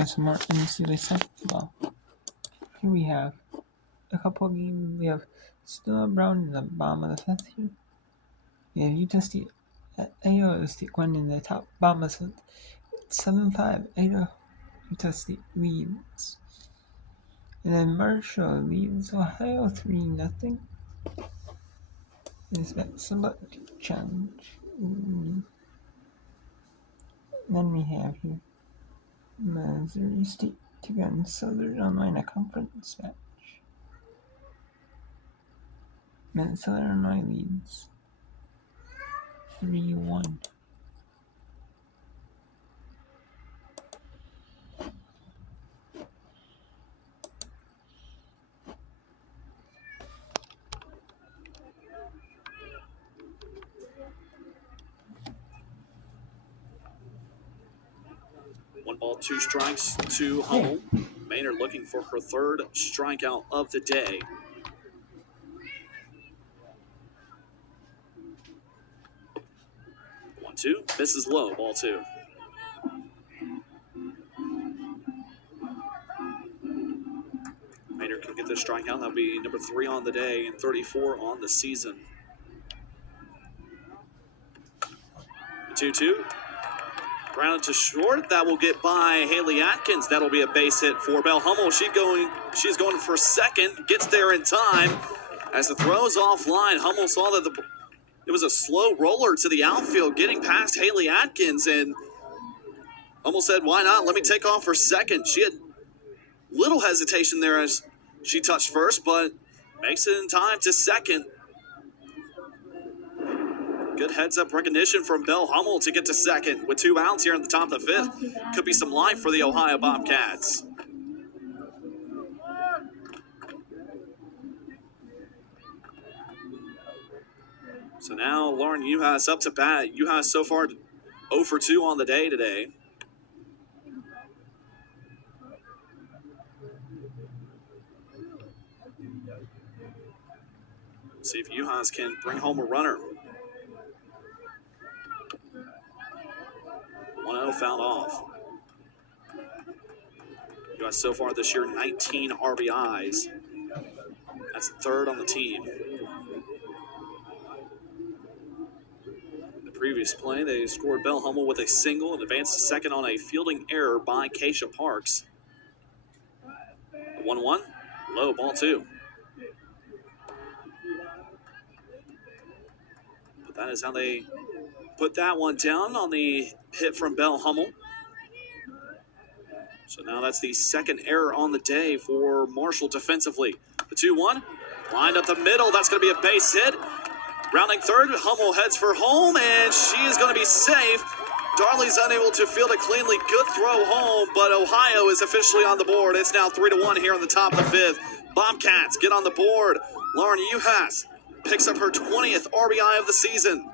have some more NCAA softball. Here we have a couple of games. We have still Brown in the bottom of the fifth here. We have Utah State, Iowa State going in the bottom of the fifth. 7-5. Utah State leads. And then Marshall leads Ohio 3-0. Is that select challenge? Then we have here Missouri State against Southern Illinois in a conference match. Southern Illinois leads 3-1. One ball, two strikes to Hummel. Maynard looking for her third strikeout of the day. One, two, misses low, ball two. Maynard can get this strikeout. That'll be number 3 on the day and 34 on the season. 2-2. Grounded to short. That will get by Haley Atkins. That'll be a base hit for Belle Hummel. She's going for second. Gets there in time. As the throw's offline, Hummel saw that it was a slow roller to the outfield, getting past Haley Atkins, and Hummel said, "Why not? Let me take off for second." She had little hesitation there as she touched first, but makes it in time to second. Good heads-up recognition from Belle Hummel to get to second with 2 outs here in the top of the 5th. Could be some life for the Ohio Bobcats. So now Lauren Uhas up to bat. Uhas so far 0 for 2 on the day today. Let's see if Uhas can bring home a runner. 1-0 fouled off. Uhas so far this year 19 RBIs. That's third on the team. The previous play, they scored Belle Hummel with a single and advanced to second on a fielding error by Keisha Parks. 1-1, low, ball 2. But that is how they put that one down on the hit from Belle Hummel. So now that's the second error on the day for Marshall defensively. The 2-1, lined up the middle. That's going to be a base hit. Rounding third, Hummel heads for home, and she is going to be safe. Darley's unable to field a cleanly good throw home, but Ohio is officially on the board. It's now 3-1 here in the top of the 5th. Bobcats get on the board. Lauren Uhas picks up her 20th RBI of the season.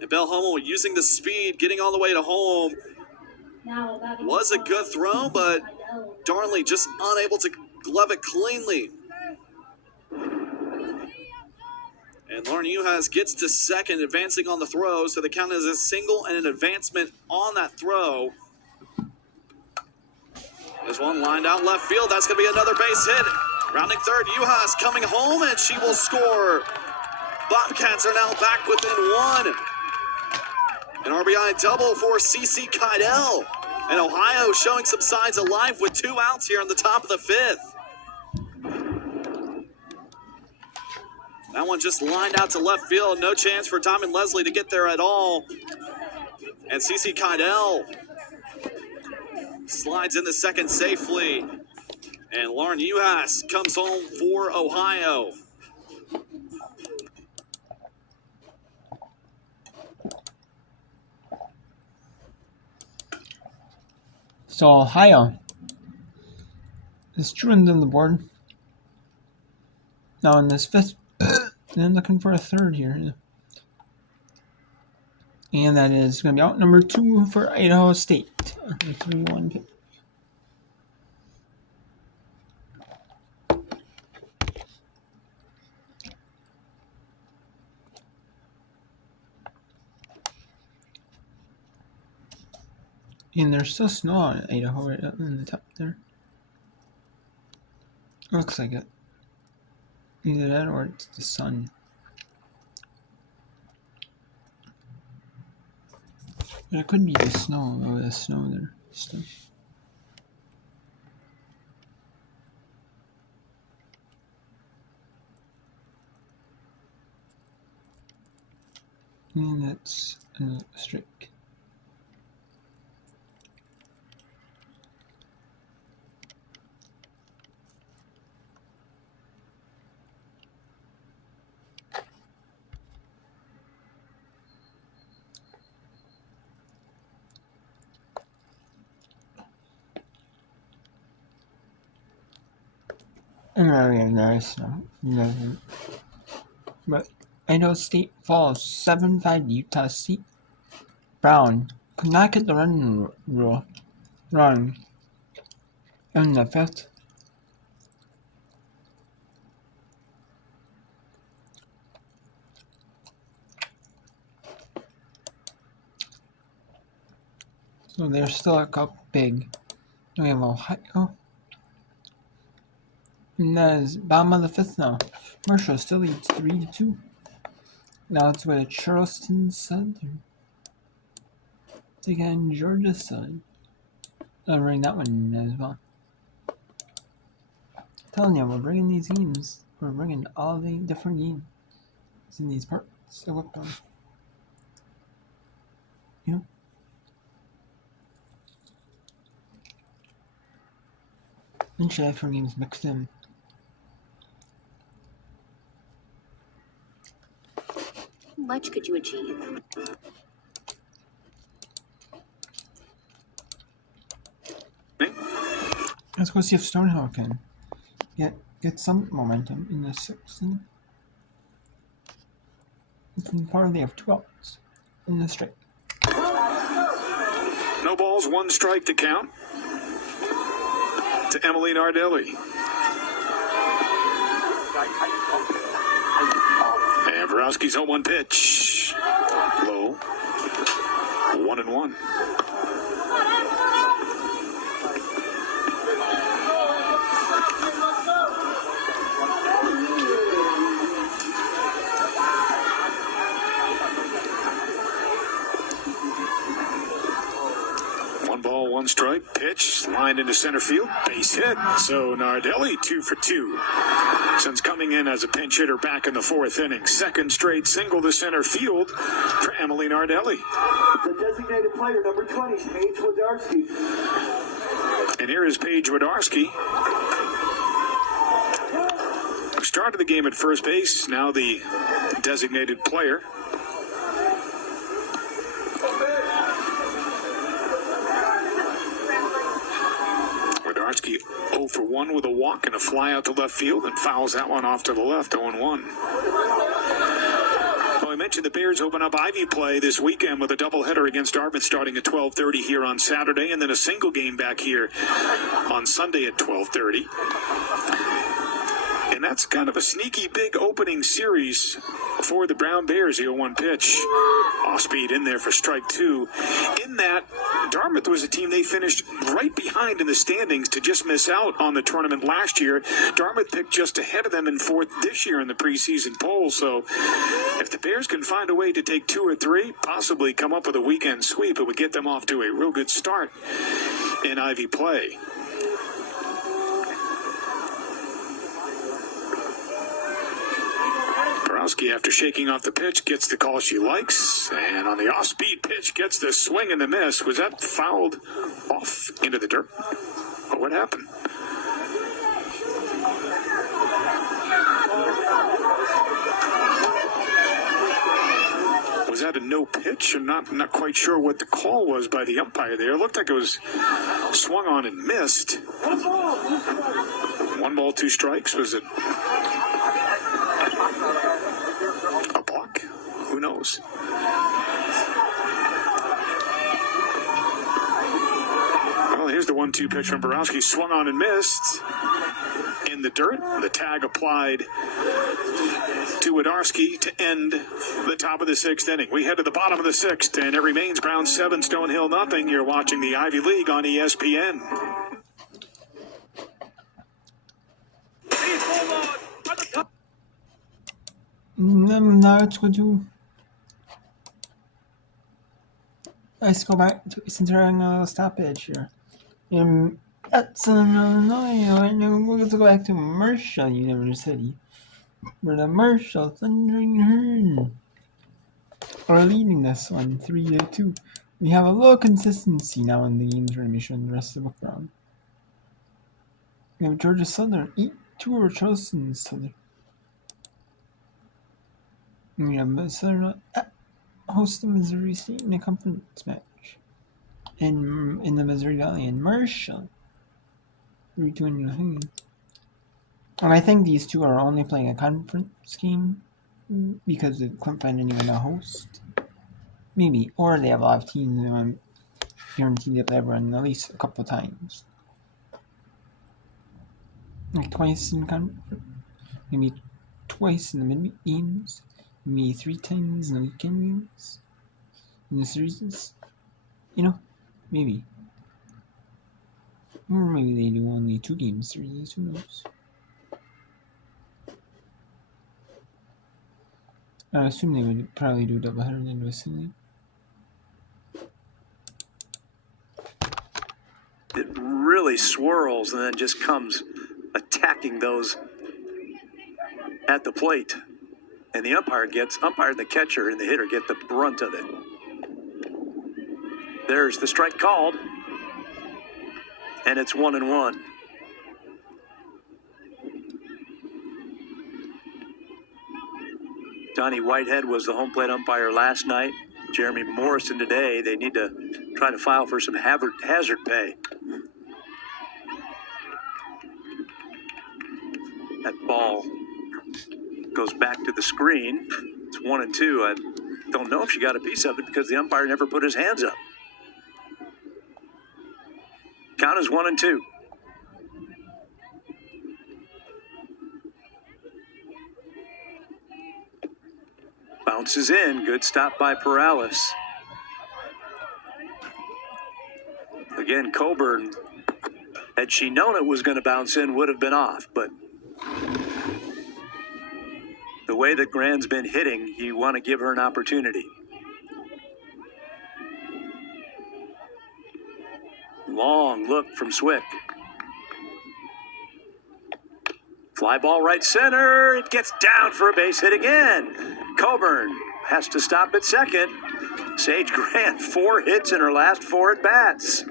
And Belle Hummel using the speed, getting all the way to home. Was a good throw, but Darley just unable to glove it cleanly. And Lauren Uhas gets to second, advancing on the throw, so the count is a single and an advancement on that throw. There's one lined out left field. That's going to be another base hit. Rounding third, Uhas coming home, and she will score. Bobcats are now back within 1. An RBI double for CeCe Kydell. And Ohio showing some signs of life with 2 outs here in the top of the 5th. That one just lined out to left field. No chance for Diamond Leslie to get there at all. And CeCe Kydell slides into second safely. And Lauren Uhas comes home for Ohio. So Ohio is truing on the board. Now in this 5th, they're looking for a third here. And that is going to be out number 2 for Idaho State. 3-1 pitch. And there's still snow on Idaho right up in the top there. Looks like it. Either that or it's the sun. But it could be the snow. Oh, the snow there. Still. And that's a streak. And we have nice snow. But Idaho State falls 7-5 to Utah State. Brown could not get the run in the fifth. So they're still up big. We have Ohio. And that is bottom of the fifth now. Marshall still leads 3-2. Now it's with a Charleston Southern. Again, Georgia Southern. I'll bring that one as well. I'm telling you, we're bringing these games. We're bringing all the different games in these parts of Wicklow. Yeah. And should have different games mixed in. How much could you achieve? Let's go see if Stonehill can get some momentum in the sixth inning. They have 2 outs in the straight. No balls, 1 strike to count to Emily Nardelli. And Borowski's 0-1 pitch. Low. 1-1. Ball, 1 strike, pitch, lined into center field, base hit. So Nardelli 2 for 2. Since coming in as a pinch hitter back in the 4th inning. 2nd straight single to center field for Emily Nardelli. The designated player, number 20, Paige Wodarski. And here is Paige Wodarski. Started the game at first base, now the designated player. Wodarski 0 for 1 with a walk and a fly out to left field and fouls that one off to the left, 0-1. Well, I mentioned the Bears open up Ivy play this weekend with a doubleheader against Dartmouth starting at 12:30 here on Saturday, and then a single game back here on Sunday at 12:30. And that's kind of a sneaky big opening series for the Brown Bears. The 0-1 pitch. Off speed in there for strike 2. In that, Dartmouth was a team they finished right behind in the standings to just miss out on the tournament last year. Dartmouth picked just ahead of them in 4th this year in the preseason poll. So if the Bears can find a way to take 2 or 3, possibly come up with a weekend sweep, it would get them off to a real good start in Ivy play. Borowski, after shaking off the pitch, gets the call she likes, and on the off-speed pitch, gets the swing and the miss. Was that fouled off into the dirt? Or what happened? Was that a no pitch? I'm not quite sure what the call was by the umpire there. It looked like it was swung on and missed. 1 ball, 2 strikes. Was it a block? Who knows? Well, here's the 1-2 pitch from Borowski. Swung on and missed. In in the dirt. The tag applied to Wodarski to end the top of the 6th inning. We head to the bottom of the 6th, and it remains Browns 7, Stonehill nothing. You're watching the Ivy League on ESPN. Now let's go back to considering a stoppage here. That's Illinois. Right now, let's go back to Marshall University, where the Marshall Thundering Herd are leading this one 3-2. We have a little consistency now in the game's remission the rest of the round. We have Georgia Southern 8-2 over Charleston Southern. We have Southern hosting Missouri State in a conference match in the Missouri Valley, and Marshall 3-2. And I think these two are only playing a conference game because they couldn't find anyone to host. Maybe. Or they have a lot of teams and I'm guaranteed they'll play everyone at least a couple times. Like twice in conference. Maybe twice in the midweek games. Maybe 3 times in the weekend games. In the series. Maybe. Or maybe they do only 2 game series. Who knows? I assume they would probably do a doubleheader in the League. It really swirls and then just comes attacking those at the plate. And the umpire and the catcher and the hitter get the brunt of it. There's the strike called. And it's 1-1. Donnie Whitehead was the home plate umpire last night. Jeremy Morrison today. They need to try to file for some hazard pay. That ball goes back to the screen. It's 1-2. I don't know if she got a piece of it because the umpire never put his hands up. Count is 1-2. Bounces in. Good stop by Perales. Again, Coburn, had she known it was going to bounce in, would have been off. But the way that Grand's been hitting, you want to give her an opportunity. Long look from Swick. Fly ball right center. It gets down for a base hit again. Coburn has to stop at second. Sage Grant, 4 hits in her last 4 at-bats.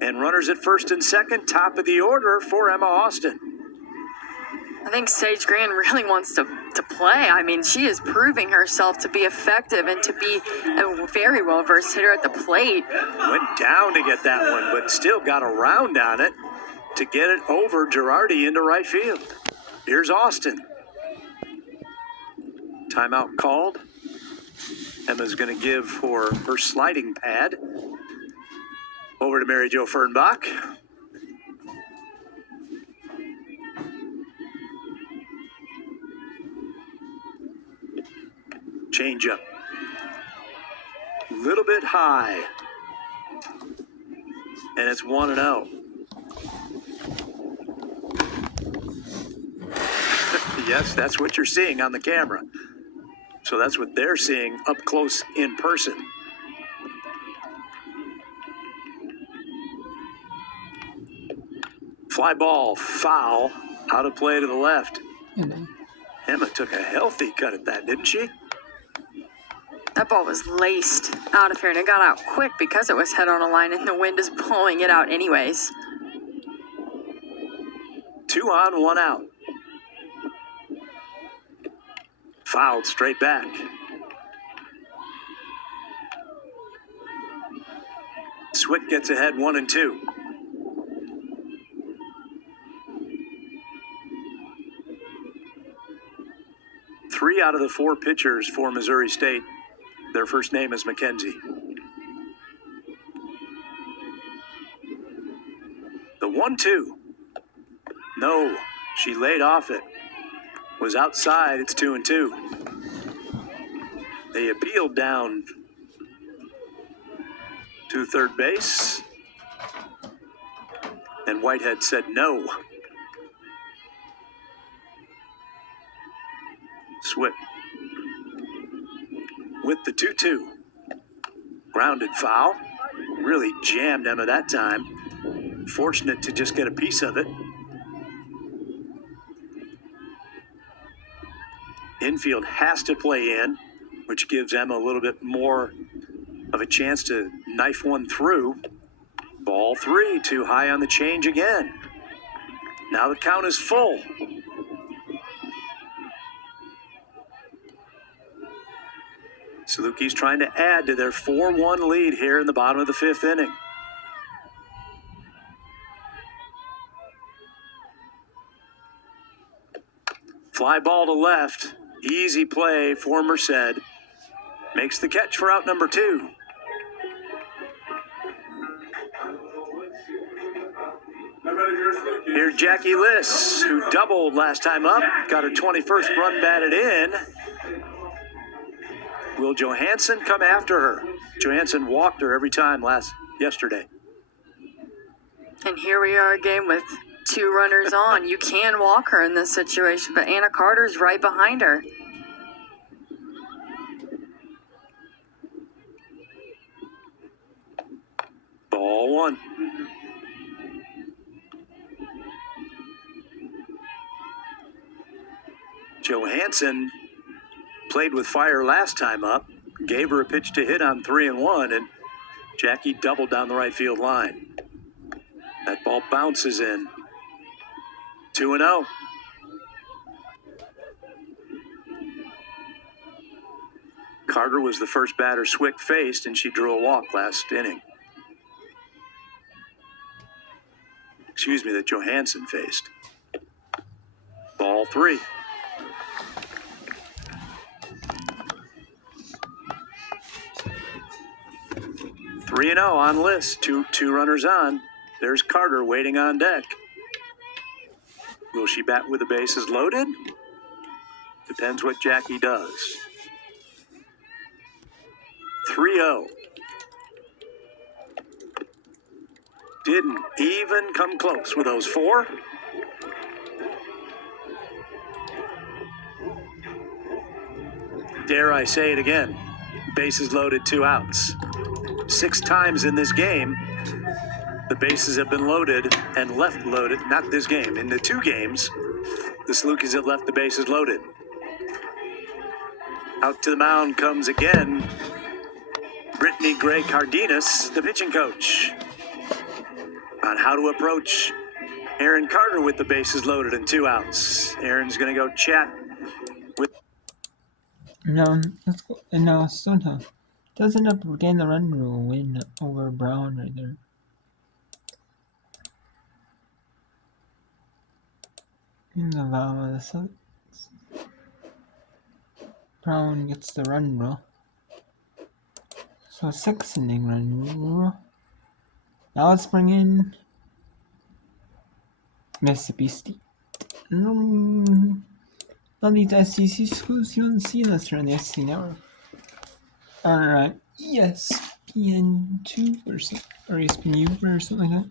And runners at first and second, top of the order for Emma Austin. I think Sage Grant really wants to play. I mean, she is proving herself to be effective and to be a very well-versed hitter at the plate. Went down to get that one, but still got around on it to get it over Girardi into right field. Here's Austin. Timeout called. Emma's going to give for her sliding pad. Over to Mary Jo Fernbach. Change up. A little bit high. And it's 1-0. Yes, that's what you're seeing on the camera. So that's what they're seeing up close in person. Fly ball, foul, out of play to the left. Mm-hmm. Emma took a healthy cut at that, didn't she? That ball was laced out of here, and it got out quick because it was head on a line, and the wind is blowing it out anyways. 2 on, 1 out. Fouled straight back. Swick gets ahead 1-2. Three out of the 4 pitchers for Missouri State, their first name is Mackenzie. The 1-2. No, she laid off it. Was outside. It's 2-2. They appealed down to third base, and Whitehead said no. Swift with the 2-2. Grounded foul. Really jammed Emma that time. Fortunate to just get a piece of it. Infield has to play in, which gives Emma a little bit more of a chance to knife one through. Ball 3, too high on the change again. Now the count is full. Salukis trying to add to their 4-1 lead here in the bottom of the 5th inning. Fly ball to left. Easy play for Merced. Makes the catch for out number 2. Here's Jackie Liss, who doubled last time up. Got her 21st run batted in. Will Johansson come after her? Johansson walked her every time yesterday. And here we are again with 2 runners on. You can walk her in this situation, but Anna Carter's right behind her. Ball 1. Johansson played with fire last time up, gave her a pitch to hit on 3-1, and Jackie doubled down the right field line. That ball bounces in. 2-0. Carter was the first batter Swick faced, and she drew a walk last inning. Excuse me, that Johansson faced. Ball 3. Three and 0 on Liss. Two runners on. There's Carter waiting on deck. Will she bat with the bases loaded? Depends what Jackie does. 3-0. Didn't even come close with those 4. Dare I say it again? Bases loaded, 2 outs. 6 times in this game, the bases have been loaded and left loaded. Not this game. In the 2 games, the Salukis have left the bases loaded. Out to the mound comes again Brittany Gray Cardenas, the pitching coach, on how to approach Aaron Carter with the bases loaded and 2 outs. Aaron's going to go chat with... No, let's go. And now Soto doesn't up again the run rule win over Brown right there. In the bottom of the 6th, Brown gets the run rule. So 6th inning run rule. Now let's bring in Mississippi State. All these SEC schools you don't see unless you're on the SEC network. Alright, ESPN2 or ESPNU or something like that.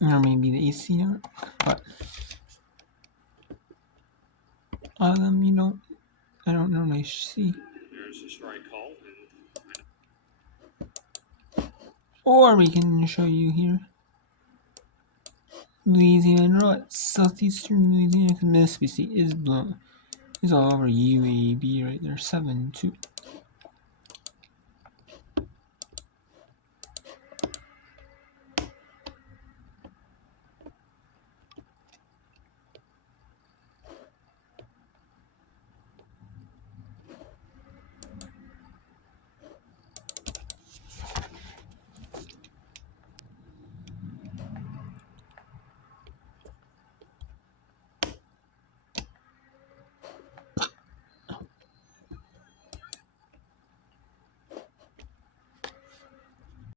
Or maybe the AC network. But I don't normally see. There's a strike call. Or we can show you here. Louisiana, southeastern Louisiana, because Mississippi State is all over UAB right there, 7-2.